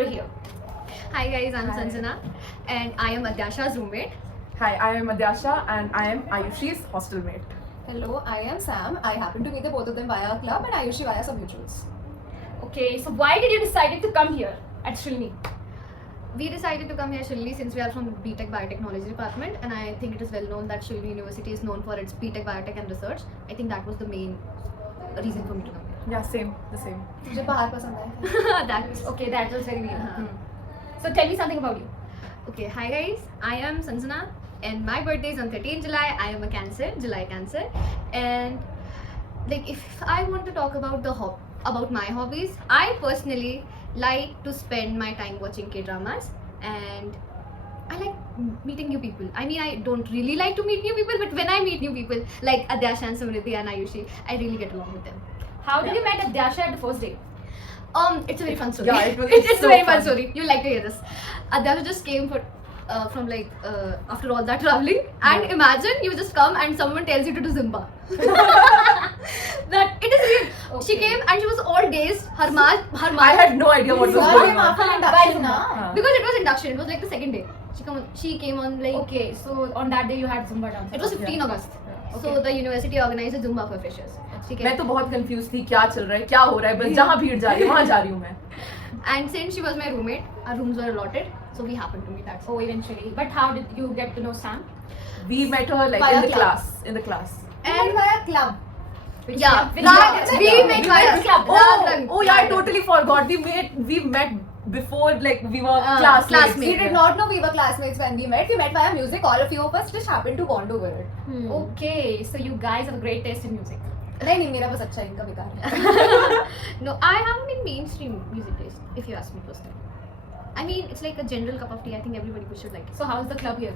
over here. Hi guys, I'm Sanjana and I am Adyasha's roommate. Hi, I am Adyasha and I am Ayushi's hostel mate. Hello, I am Sam. I happen to meet the both of them via a club and Ayushi via some mutuals. Okay, so why did you decide to come here at Shrilini? We decided to come here Shrilini since we are from the BTech Biotechnology department, and I think it is well known that Shrilini University is known for its BTech Biotech and research. I think that was the main reason for me to come Yeah, same, the same. मुझे बाहर पसंद आया था. here. That's Okay, that was very weird. Uh-huh. So tell me something about you. okay. Hi guys, I am Sanjana and my birthday is on 13 July. I am a Cancer, July Cancer, and like if I want to talk about about my hobbies, I personally like to spend my time watching K-dramas, and I like meeting new people. I mean, I don't really like to meet new people, but when I meet new people like Adyasha and Samriddhi and Ayushi, I really get along with them. How did you met Adyasha at the first date? It's a very fun story. Yeah, it was- it's it's a so very fun fun. story. You'll like to hear this. Adyasha just came from after all that traveling, and imagine you just come and someone tells you to do Zumba. That it is real. She Okay. came and she was all dazed. Her I mother, had no idea what was Sorry, going on. after Why induction, Zumba? na? because it was induction. It was like the second day. She came on like Okay, so on that day you had Zumba dance. it was 15 August. So Okay. the university organized a Zumba for freshers. She मैं came. तो बहुत confuse थी क्या चल रहा है क्या हो रहा है बस जहाँ भीड़ जा रही है वहाँ जा रही हूँ मैं. And since she was my roommate, our rooms were allotted, so we happened to meet that. Oh, eventually. But how did you get to know Sam? We met her like Via in the club. class. And via club. Which Yeah, club? Which Rag, club? we club? met We via met club. Oh yeah, I totally forgot. We met before like we were classmates. classmates. We did not know we were classmates when we met. We met via music. All of you of us just happened to bond over it. Okay, so you guys have a great taste in music. नहीं मेरा बस अच्छा इनका बेकार है. No, I haven't been mainstream music taste, if you ask me personally. I mean, it's like a general cup of tea. I think everybody should like it. So how's the club here?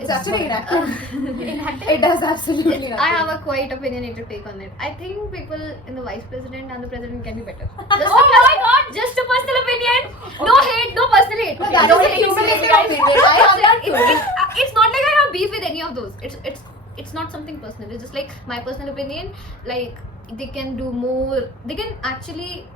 It's actually inactive. Inactive? It does absolutely I nothing. have a quite opinionated take on it. I think people in the vice president and the president can be better. Oh my god, just a personal opinion. No hate, no personal hate. No, that Don't is a hate cumulative me, guys. opinion. I have that too. It's not like I have beef with any of those. It's not something personal. It's just like my personal opinion. Like they can do more. They can actually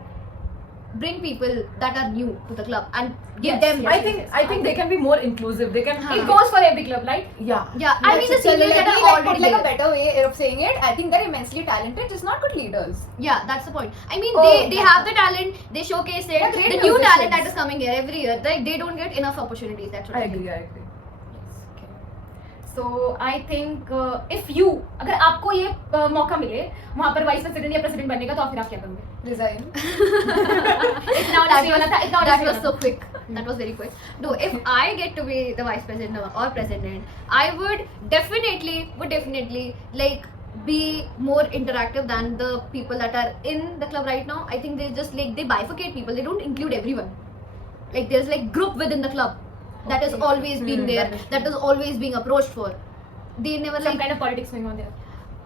bring people that are new to the club and give Yes, them. yes. I think they can be more inclusive. They can. It goes for every club, right? Yeah. Yeah, I mean the So seniors let that me are like put already like a there. better way of saying it. I think they're immensely talented, just not good leaders. Yeah, that's the point. I mean, Oh, they have the talent. They showcase it. They're great The new musicians. talent that is coming here every year. They don't get enough opportunities. That's what I I think. agree. I agree. Okay. So I think if you अगर आपको ये मौका मिले वहाँ पर vice president या president बनने का तो फिर आप क्या करोगे? Resign. इतना ऑनेस्टली वाला था, इतना That honestly was वाला so था. quick. That was very quick. No, if I get to be the vice president or president, I would definitely like be more interactive than the people that are in the club right now. I think they just like they bifurcate people. They don't include everyone. Like there's like group within the club that is Okay. always being there, that is always being approached for. They never Some like. kind of politics going on there.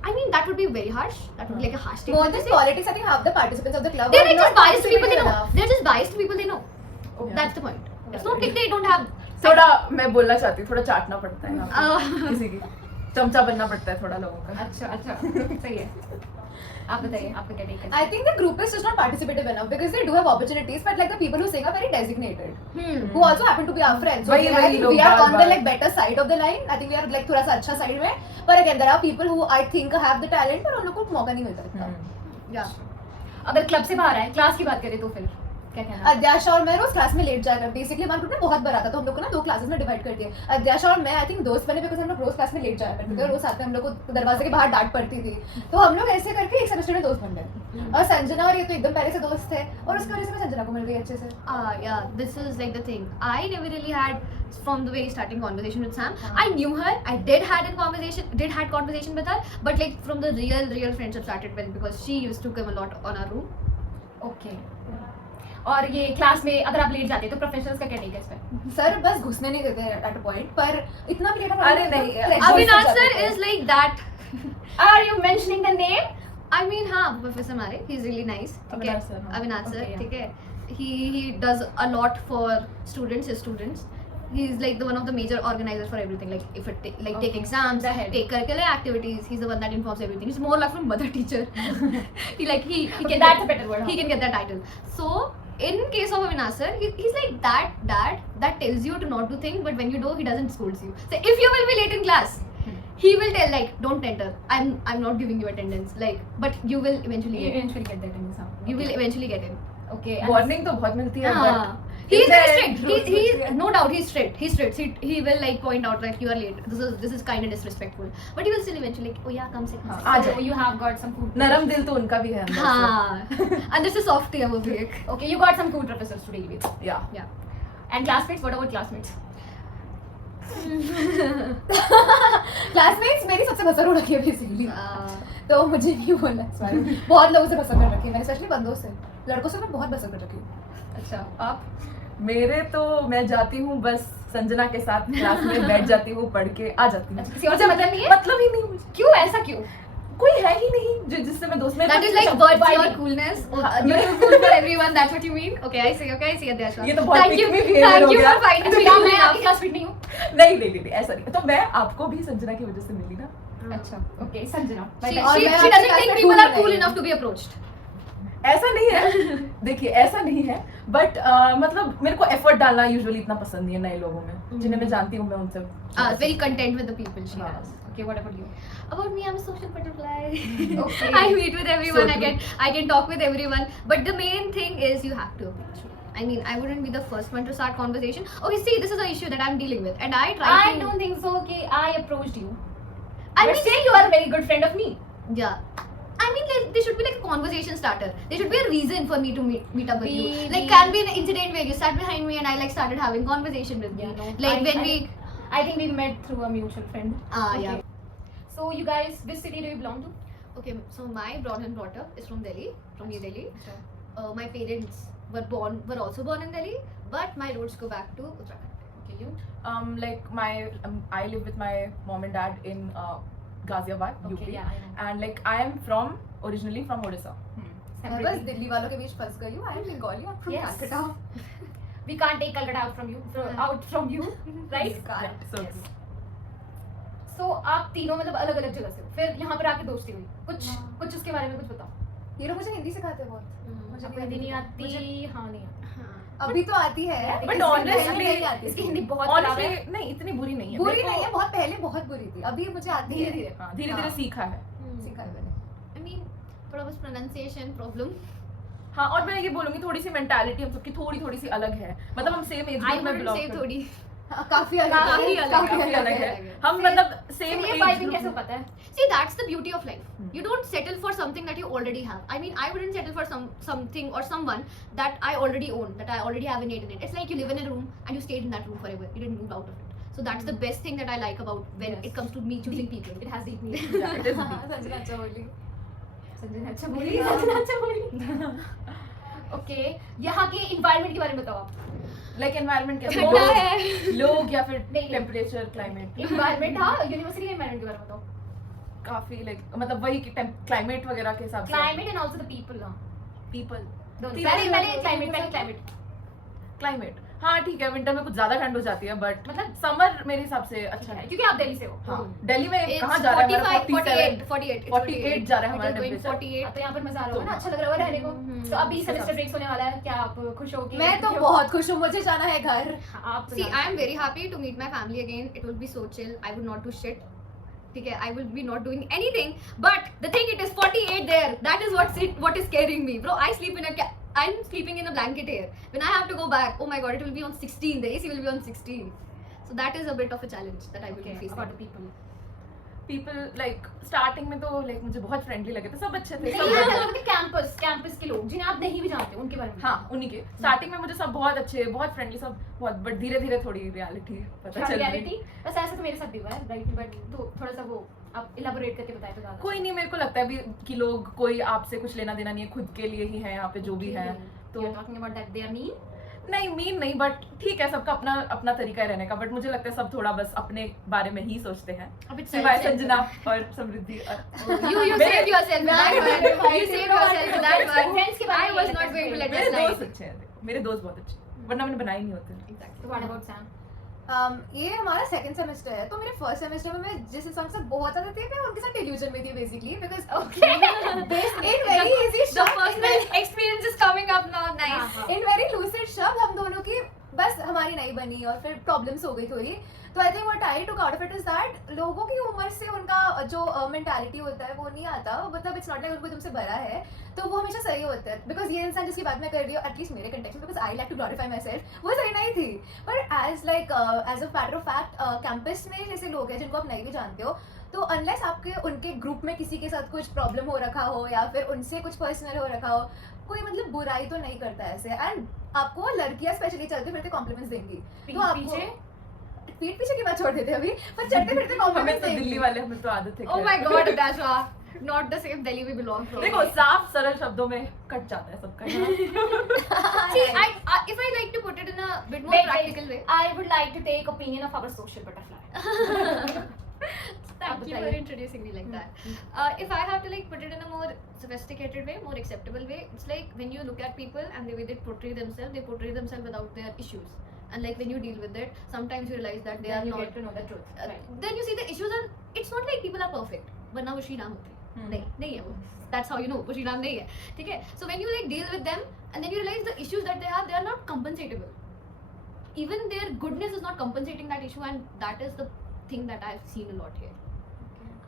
I mean, that would be very harsh. That would be like a harsh More statement. to than say. politics, I think half the participants of the club They're are like not just biased people they participating know. enough. They're just biased people they know. Okay. That's the point. It's not like they don't have. थोड़ा मैं बोलना चाहती हूँ थोड़ा चाटना पड़ता है यहाँ Uh, पे किसी की चमचा बनना पड़ता है थोड़ा लोगों का. अच्छा सही है. आप बताइए आपका क्या take है? I think the group is just not participative enough because they do have opportunities, but like the people who sing are very designated, who also happen to be our friends. So वही- I वही think लोग we are on the बार-बार. like better side of the line. I think we are like थोड़ा सा अच्छा side में. But again, there are people who I think have the talent, पर उन लोगों को मौका नहीं मिलता इतना. yeah. अगर क्लब से बाहर आए क्लास की बात करें तो फिर क्या कहना है? अध्याशा और मैं रोज क्लास में लेट जाया करते. बेसिकली हमारा ग्रुप ना बहुत बड़ा था, तो हम लोग को ना दो क्लासेस में डिवाइड कर दिया. अध्याशा और मैं आई थिंक दोस्त बने बिकॉज हम लोग रोज क्लास में लेट जाया करते थे. रोज साथ में हम लोग को दरवाजे के बाहर डांट पड़ती थी. तो हम लोग ऐसे करके एक सेमेस्टर में दोस्त बन गए. और संजना और ये तो एकदम पहले से दोस्त थे, और उसकी वजह से मैं संजना को मिल गई अच्छे से. Yeah, this is like the thing. I never really had from the very starting conversation with Sam. I knew her. I did had conversation with her, but like from the real friendship started when because she used to come a lot on our room. Okay. और ये class में अगर आप late जाते हैं तो professors का क्या take है इस पे? सर बस घुसने नहीं देते एट अ पॉइंट, पर इतना भी लेट अरे नहीं, Avinash sir is like that. Are you mentioning the name? I mean, हाँ, Professor Mare, he's really nice. ठीक है? Avinash sir, हाँ. Avinash sir, Okay, yeah. ठीक है? He does a lot for his students. He's like the one of the major organizers for everything. Like if it take Okay. exams, The head. take curricular activities. He's the one that informs everything. He's more like a mother teacher. he Okay, can that's a better word, He huh? can get that title. So in case of Avinash sir, he's like that dad that tells you to not do things, but when you do, he doesn't scold you. So if you will be late in class, he will tell like, don't enter. I'm not giving you attendance. Like, but you will eventually You get. eventually get that in the sound. You will eventually get in. Okay. Warning तो बहुत मिलती है हाँ. but He is very इतने strict. He's no doubt he's strict. He's strict. He will like point out like you are late. This is kind of disrespectful. But he will still eventually like, oh yeah, come sit. हाँ, sit. आ So जाए. you have got some cool. नरम दिल तो उनका भी है अंदर हाँ. अंदर से soft है वो भी एक. Okay, you got some cool professors to deal with. से. Yeah. Yeah. And classmates, what about classmates? Classmates मेरी सबसे बसर हो रखी है बेसिकली, तो मुझे नहीं बोलना इस बारे में। बहुत लोगों से बसर कर रखी है मैंने, स्पेशली बंदों से, लड़कों से मैं बहुत बसर कर रखी हूँ। अच्छा, आप? मेरे तो मैं जाती हूँ बस संजना के साथ क्लास में बैठ जाती हूँ, पढ़ के आ जाती हूँ। अच्छा, किसी और से मतलब नहीं है? मतलब ही नहीं मुझे, क्यों ऐसा क्यों? कोई है ही नहीं जिससे मैं दोस्त में That is like words your coolness. You're cool for everyone. That's what you mean. Okay, I see. Okay, I see. Adyasha. ये तो बहुत Thank you. pick me behavior Thank हो you गया। for finding me क्या cool मैं enough. आपकी classmate नहीं हूँ? नहीं ऐसा नहीं, तो मैं आपको भी संजना की वजह से मिली ना। अच्छा, okay, संजना. She और मैं doesn't आपकी think class में people cool are cool नहीं enough to be approached. ऐसा नहीं है, देखिए ऐसा नहीं है, बट मतलब मेरे को एफर्ट डालना यूजुअली इतना पसंद नहीं है नए लोगों में, जिन्हें मैं जानती हूँ मैं उनसे Very content with the people she हाँ. has. Okay, what about you? About me, I'm a social butterfly. Okay. I meet with everyone. So I can talk with everyone. But the main thing is you have to approach me. I mean, I wouldn't be the first one to start conversation. Okay, see, this is the issue that I'm dealing with, and I try I to. don't think so. Okay, I approached you. I But mean, still, you are a very good friend of me. yeah. I mean, there should be like a conversation starter. There should be a reason for me to meet up with you. Like, can be an incident where you sat behind me and I like started having conversation with you. Yeah, no, Like I think we met through a mutual friend. Okay. Yeah. So you guys, which city do you belong to? Okay, so my born and brought up is from Delhi, from New Delhi. My parents were also born in Delhi, but my roots go back to Uttarakhand. Okay, you? like I live with my mom and dad in Ghaziabad, Okay, UP, yeah, I know. and like I am originally from Odisha. मैं बस दिल्ली वालों के बीच फंस गई हूँ। I am Bengali, I am from Yes. Calcutta. We can't take Calcutta out from you, out from you, right? Yeah, so So आप तीनों मतलब अलग अलग जगह से हो, फिर यहाँ पर आके दोस्ती हुई, कुछ उसके बारे में कुछ बताओ। ये लोग मुझे हिंदी सिखाते हैं बहुत, मुझे आपको हिंदी नहीं आती? हाँ, नहीं आती। अभी तो आती है, But इससे honestly, पहले नहीं आती इसकी थी। हिंदी बहुत खराब है। honestly नहीं इतनी बुरी नहीं है, बुरी मेरे को- नहीं है, बहुत पहले बहुत बुरी थी, अभी मुझे आती है धीरे-धीरे। हाँ, धीरे-धीरे हाँ। सीखा है। सीखा है मैंने। I mean, थोड़ा बस pronunciation problem. हाँ, और मैं ये बोलूंगी थोड़ी सी मेंटालिटी हम सबकी थोड़ी सी अलग है, मतलब हम सेम एज I ग्रुप में wouldn't बिलोंग say करते हैं। थोड़ी. हाँ, काफी अलग है, काफी अलग है, काफी अलग है, अलग है। हम मतलब सेम ये एज वाइबिंग कैसे पता है? See, that's the beauty of life. You don't settle for something that you already have. I mean, I wouldn't settle for something or someone that I already own, that I already have innate in it. It's like you live in a room and you stayed in that room forever. You didn't move out of it. So that's the best thing that I like about when Yes. it comes to me choosing people. It has deep meaning. Yeah, it is deep. हाँ, संजना अच्छा बोली। संजना अच्छा बोली, संजना अच्छा बोली। Okay, यहाँ के environment के बारे में बताओ आप। लाइक एनवायरनमेंट कैसे ठंडा है। लोग या फिर नहीं। टेम्परेचर क्लाइमेट Environment, हाँ, यूनिवर्सिटी के environment के बारे में बताओ। काफी लाइक मतलब वही क्लाइमेट वगैरह के हिसाब से Climate and also the people, हाँ। पीपल दोनों। तीनों पहले climate। क्लाइमेट हाँ ठीक है, विंटर में कुछ ज्यादा ठंड हो जाती है बट मतलब समर मेरे हिसाब से अच्छा है। क्योंकि आप दिल्ली से हो। हाँ, दिल्ली में It's कहाँ जा रहा है हमारा 45, 47 48. 48 जा रहा है It हमारा is going temperature। 48. तो यहाँ पर मजा आ रहा होगा ना, अच्छा लग रहा होगा रहने को। तो अभी सेमेस्टर ब्रेक्स होने वाला है, क्या आप खुश हो कि मैं तो बहुत खुश हूँ, मुझे जाना है घर। आप See, I am very happy to meet my family again. It will be so chill. I would not do shit. Okay, I will be not doing anything. But the thing, it is 48 there. That is what is scaring me, bro. I'm sleeping in a blanket here. When I have to go back, oh my god, it will be on 16. The AC will be on 16. So that is a bit of a challenge that I will be facing. about the people. People like starting में तो like मुझे बहुत friendly लगे थे, सब अच्छे थे नहीं, यहाँ लोग के कैंपस के लोग जिन्हें आप नहीं भी जानते उनके बारे में। हाँ उन्हीं के स्टार्टिंग में मुझे सब बहुत अच्छे बहुत फ्रेंडली सब बहुत, बट धीरे धीरे थोड़ी रियलिटी पता चल रही। रियलिटी बस ऐसा तो मेरे साथ भी हुआ है, राइट? बट तो थोड़ा सा वो आप इलाबोरेट करके बताए तो ज्यादा। कोई नहीं, मेरे को लगता है भी कि लोग कोई आपसे कुछ लेना देना नहीं है, खुद के लिए ही है यहाँ पे जो भी है। तो talking about that they are mean. नहीं मीन नहीं, बट ठीक है, सबका अपना अपना तरीका है रहने का, बट मुझे लगता है सब थोड़ा बस अपने बारे में ही सोचते हैं। A bit सिवाय self-centered. संजना और समृद्धि और You save yourself with that one. You save yourself with that one. Friends के बारे I में was ये not going to let मेरे us दोस्त slide. अच्छे हैं, मेरे दोस्त बहुत अच्छे हैं, वरना मैंने बनाए नहीं होते। तो व्हाट अबाउट सैम? ये हमारा सेकंड सेमेस्टर है, तो मेरे फर्स्ट सेमेस्टर में मैं जिस इंसान के साथ बहुत ज्यादा थी, मैं उनके साथ इल्यूजन में थी basically, because in very easy The personal experience is coming up now. Nice. In very lucid शब्द हम दोनों की बस हमारी नहीं बनी और फिर प्रॉब्लम्स हो गई थोड़ी। तो I think what I took out of it is that लोगों की उम्र से उनका जो मेंटालिटी होता है वो नहीं आता, मतलब इट्स नॉट लाइक उनको तुमसे बड़ा है तो वो हमेशा सही होता है, बिकॉज ये इंसान जिसकी बात मैं कर रही हूँ एटलीस्ट मेरे कंटेक्स्ट में, because I like to glorify my self, वो सही नहीं थी। पर as a matter of fact campus में जैसे लोग हैं जिनको आप नहीं भी जानते हो, तो अनलेस आपके उनके ग्रुप में किसी के साथ कुछ प्रॉब्लम हो रखा हो या फिर उनसे कुछ पर्सनल हो रखा हो, कोई मतलब बुराई तो नहीं करता ऐसे। एंड आपको लड़कियां स्पेशली चलते फिरते कॉम्प्लीमेंट्स देंगी, तो आपको पीठ पीछे की बात छोड़ देते अभी, पर चलते फिरते हमें कॉम्प्लीमेंट्स तो देंगी। दिल्ली वाले हमें तो आदत है। Oh my God, Adasha. Not the same Delhi we belong from. देखो साफ सरल शब्दों में कट जाता है सबका यहाँ। See, if I like to put it in a bit more practical way. I would like to take opinion of our social butterfly. Thank you for introducing me like that. If I have to like put it in a more sophisticated way, more acceptable way, it's like when you look at people and the way they portray themselves without their issues. And like when you deal with it, sometimes you realize that they Then are you not. get to know the truth. Right. Then you see the issues and it's not like people are perfect. वरना वो श्री राम होते नहीं है वो. That's how you know वो श्री राम नहीं है. ठीक है? So when you like deal with them and then you realize the issues that they have, they are not compensatable. Even their goodness is not compensating that issue, and that is the thing that I've seen a lot here.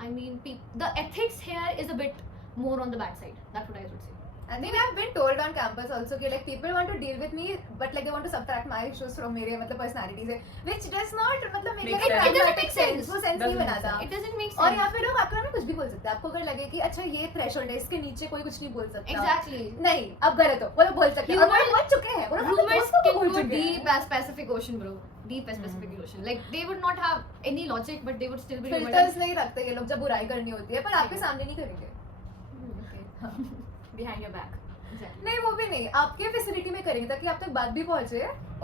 I mean, the ethics here is a bit more on the bad side. That's what I would say. And then I've been told on campus also कि like people want to deal with me but like they want to subtract my issues from मेरे मतलब personality से, which does not मतलब make Makes like sense. It doesn't make sense. वो sense नहीं Doesn't make बनाता। It doesn't make और sense. यहाँ पे लोग आपको ना कुछ भी बोल सकते हैं, आपको अगर लगे कि अच्छा ये थ्रेशोल्ड है इसके नीचे कोई कुछ नहीं बोल सकता, Exactly. नहीं अब गलत हो, वो लोग बोल सकते हैं और वो Humor- बोल चुके हैं, वो लोग अपने Rumors दोस्तों को can बोल go चुके हैं। deep as Pacific Ocean, bro. Deep as Pacific Ocean. Like they would not have any logic, but they would still be. Filters नहीं रखते ये लोग जब बुराई करनी होती है, पर आपके सामने नहीं करेंगे। Behind your back. Exactly. नहीं वो भी नहीं, आपके फैसिलिटी में करेंगे ताकि आप तक बात भी पहुंचे।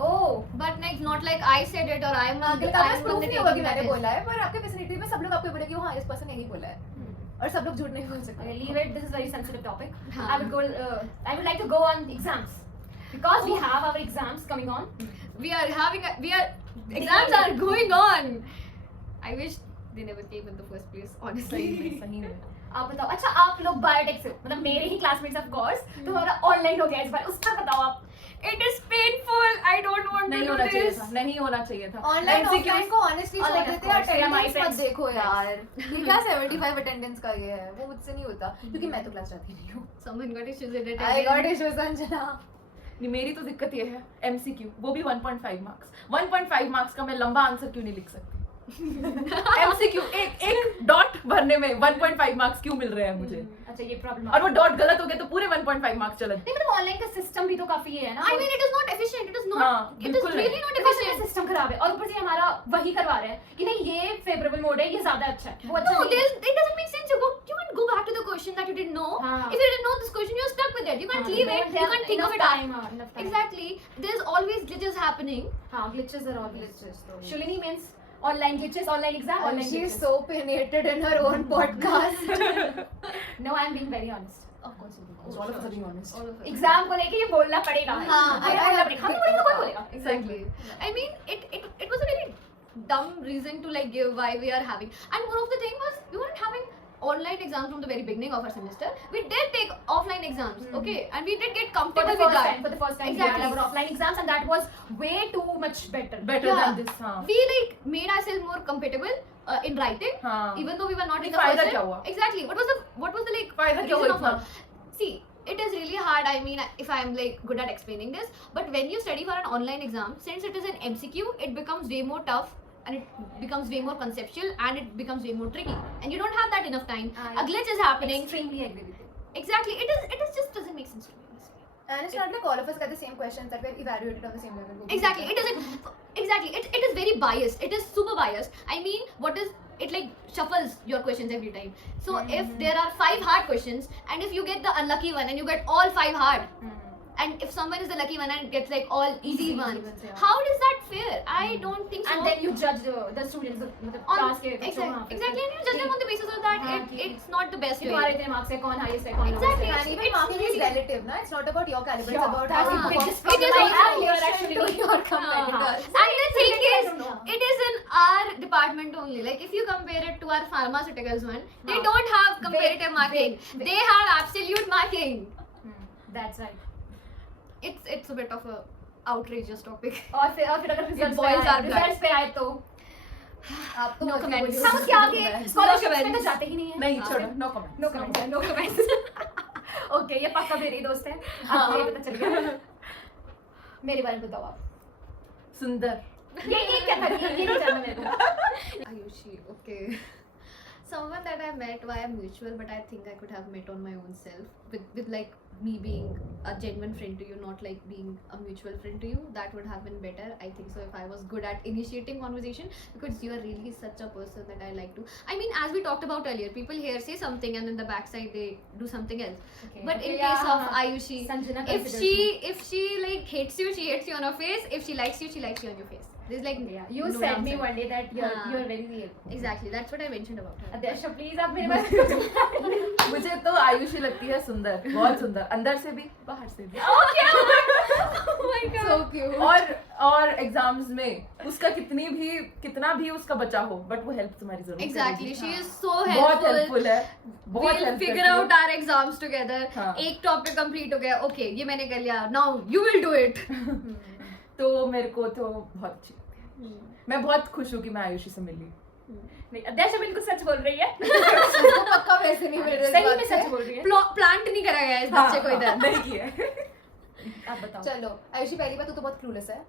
Oh, but like not like I said it or I'm आपके I'm pass on proof the नहीं होगा कि taking मैंने that is. बोला है, पर आपके फैसिलिटी में सब लोग आपको बोलेंगे हाँ इस पर्सन ने यही बोला है, और सब लोग झूठ नहीं बोल Okay, सकते। leave it. This is very sensitive topic. Huh. I would go. I would like to go on exams because we have our exams coming on. Exams are going on. I wish they never came in the first place, honestly. सही में। आप बताओ, अच्छा आप लोग biotech से हो, मतलब मेरे ही क्लासमेट्स ऑफ कोर्स, तो हमारा ऑनलाइन हो गया इस बार, उस पर बताओ आप। It is painful. I don't want to नहीं do होना चाहिए this. था, नहीं होना चाहिए था। ऑनलाइन MCQs ऑफलाइन को ऑनेस्टली छोड़ Online, of देते हैं, course, yeah, my अटेंडेंस मत friends. देखो यार, ये क्या 75 अटेंडेंस का ये है, वो मुझसे नहीं होता क्योंकि मैं तो क्लास जाती नहीं हूँ। Someone got issues with it. I got issues Sanjana. नहीं, मेरी तो दिक्कत ये है MCQ, वो भी 1.5 मार्क्स। 1.5 मार्क्स का मैं लंबा आंसर क्यों नहीं लिख सकती? MCQ एक डॉट भरने में 1.5 मार्क्स क्यों मिल रहे हैं मुझे? अच्छा ये प्रॉब्लम और वो डॉट गलत हो गया तो पूरे 1.5 मार्क्स चले। नहीं, मतलब ऑनलाइन का सिस्टम भी तो काफी है ना। I mean, it is not efficient. It is not. हाँ, It is बिल्कुल really नहीं। not Because efficient. सिस्टम खराब है और ऊपर से हमारा वही करवा रहे हैं कि नहीं ये फेवरेबल मोड है, ये ज्यादा अच्छा है, वो अच्छा No, नहीं है। it doesn't make sense. You can't go back to the question that you didn't know. हाँ. If you didn't know this question, you're stuck with it. You can't leave it. You can't think of it time, out. enough time. Exactly. There's always glitches happening. हाँ, glitches are all glitches. Shulini means online glitches, online exam, online She is glitches. so opinionated in her own podcast. No, I'm being very honest. Of course you do. All of us are being honest. All of us. Exam को लेके ये बोलना पड़ेगा। हाँ, हमें बोलना पड़ेगा। हम बोलेंगे तो कौन बोलेगा? Exactly. I mean, it was a very dumb reason to like give why we are having. And one of the thing was we weren't having online exams from the very beginning of our semester. We did take offline exams, okay, and we did get For comfortable the with first that. time, for the first time, Exactly. we had our offline exams, and that was way too much better. Better Yeah. than this, हाँ। We like made ourselves more compatible in writing, हाँ। even though we were not in the फायदा first क्या sem. हुआ? Exactly. What was the like फायदा क्या reason हुआ of इतना? all? See, it is really hard. I mean, if I'm like good at explaining this, but when you study for an online exam, since it is an MCQ, it becomes way more tough. And it becomes way more conceptual and it becomes way more tricky. And you don't have that enough time. I A glitch is happening. Extremely agree with you. Exactly. It is just doesn't make sense to me. honestly. And it's not like all of us got the same questions that were evaluated on the same level. Exactly. It doesn't. Exactly. It is very biased. It is super biased. I mean, what is it like? Shuffles your questions every time. So if there are 5 hard questions and if you get the unlucky one and you get all 5 hard, and if someone is the lucky one and gets like all easy ones, ones, yeah. how is that fair? I don't think so. And then you judge the students, मतलब on class के बच्चों exactly, वहाँ पे। exactly, and you judge them on the basis of that. हाँ, It's not the best कि way. तुम्हारे इतने marks है, कौन highest है, कौन lowest Exactly. है। And even It's marking is really- relative, na? It's not about your caliber, it's Yeah, about that's how the you biggest perform. problem I have here, actually. To your competitors. And the thing I is, don't know. pharmaceuticals one, they हाँ. don't have comparative marking. wait. They have absolute marking. That's right. It's a bit of a outrageous topic. और फिर अगर results boils our blood. Results पे आए तो आप तो No मत ही comments. बोलिए, हम उसको क्या तो के मैं- स्कॉलरशिप में तो comments. जाते ही नहीं है नहीं हाँ. छोड़ो, no comment. No comments no comments okay ये पक्का मेरी दोस्त है आपको ये पता चल गया मेरे बारे में बताओ आप सुंदर। ये क्या था ये नहीं जानना मेरे को Ayushi, okay. Someone that I met via mutual, but I think I could have met on my own self. With like me being a genuine friend to you, not like being a mutual friend to you. That would have been better. I think so if I was good at initiating conversation, because you are really such a person that I like to. I mean, as we talked about earlier, people here say something and then the backside they do something else. Okay. But in Okay, case yeah, of हाँ. Ayushi, Sanjana if considers she like hates you, she hates you on her face. If she likes you on your face. There's like Yeah, you no said me downside. one day that you're हाँ. you're very Exactly, that's what I mentioned about her. अध्यक्ष please आप मेरे पास मुझे तो आयुषी लगती है सुंदर, बहुत सुंदर, अंदर से भी बाहर से भी। Oh my god. So cute. और एग्जाम्स में उसका कितना भी उसका बचा हो, बट वो हेल्प तुम्हारी जरूर Exactly, करेगी। she is so बहुत helpful. हेल्पफुल है, बहुत We'll help figure करती है। out our exams together. हाँ. एक टॉपिक कंप्लीट हो गया, okay, ये मैंने कर लिया, now you will do it. तो मेरे को तो बहुत अच्छी लगती है। मैं बहुत खुश हूँ कि मैं आयुषी से मिली। नहीं अध्यक्ष बिल्कुल सच बोल रही है उसको पक्का वैसे नहीं मिल रहा सही में सच बोल रही है प्लांट नहीं करा गया इस बच्चे को इधर. नहीं किया है। आप बताओ चलो आयुषी पहली बात तो बहुत क्लूलेस है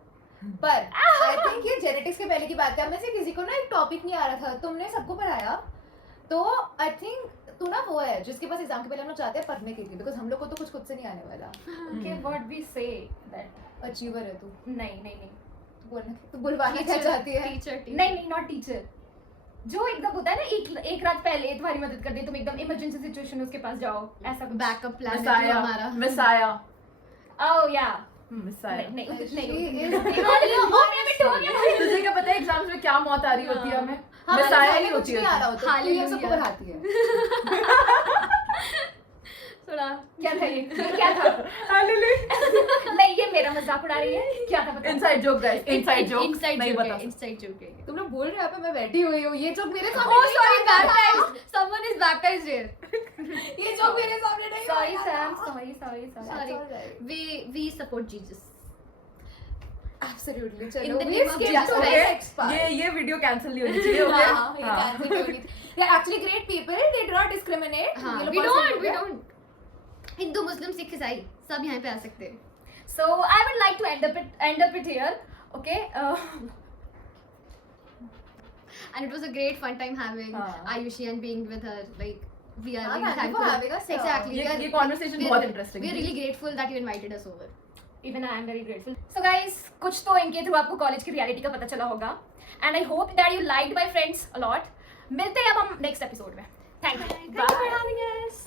पर आई थिंक ये जेनेटिक्स के पहले की बात है हम में से किसी को ना एक टॉपिक नहीं आ रहा था तुमने सबको पढ़ाया तो आई थिंक तू ना वो है जिसके पास एग्जाम के पहले हम लोग चाहते हैं पढ़ने के लिए बिकॉज हम लोग को तो कुछ खुद से नहीं आने वाला okay what we say that achiever है तू नहीं तू बुलवाना क्या चाहती है टीचर नहीं नॉट टीचर जो एकदम होता है ना एक रात पहले तुम्हारी मदद कर दे तुम एकदम इमरजेंसी सिचुएशन उसके पास जाओ ऐसा कुछ बैकअप प्लान है मिसाया, हमारा. मिसाया, ओह या मिसाया। नहीं She नहीं तुझे क्या पता है एग्जाम्स में क्या मौत आ रही होती है हमें? हाँ, मिसाया हमें ही कुछ होती नहीं आ रहा है। होता तो ये सबको Hallelujah. पढ़ाती है थोड़ा क्या था ये क्या था नहीं ये मेरा मजाक उड़ा रही है क्या था पता inside joke guys, inside joke inside नहीं जोक बता है, इनसाइड जोक है. तुम लोग बोल रहे हो यहाँ पे मैं बैठी हुई हूँ ये जोक मेरे Oh सामने sorry, baptized. Someone is baptized here. ये जोक मेरे सामने नहीं सॉरी हुआ सैम था। Sorry Sorry. We support Jesus. Absolutely. In चलो the we name of skip Jesus to the Christ. next part. ये वीडियो कैंसिल नहीं होनी चाहिए, हाँ, ओके? ये cancel नहीं होनी चाहिए. They're actually great people. They do not discriminate. हाँ, ये लोग we बहुत सही don't. लोग हैं. हिंदू मुस्लिम सिख ईसाई सब यहाँ पे आ सकते हैं. So I would like to end up it here. Okay. And it was a great fun time having हाँ. Ayushi and being with her. Like we are हाँ, really thank you for thankful. having us here. Exactly. ये conversation बहुत interesting We are थी। really grateful that you invited us over. Even I am very grateful. So guys, कुछ तो इनके through आपको college की reality का पता चला होगा. And I hope that you liked my friends a lot. मिलते हैं अब हम नेक्स्ट एपिसोड में. Thank you. Thank you for having us.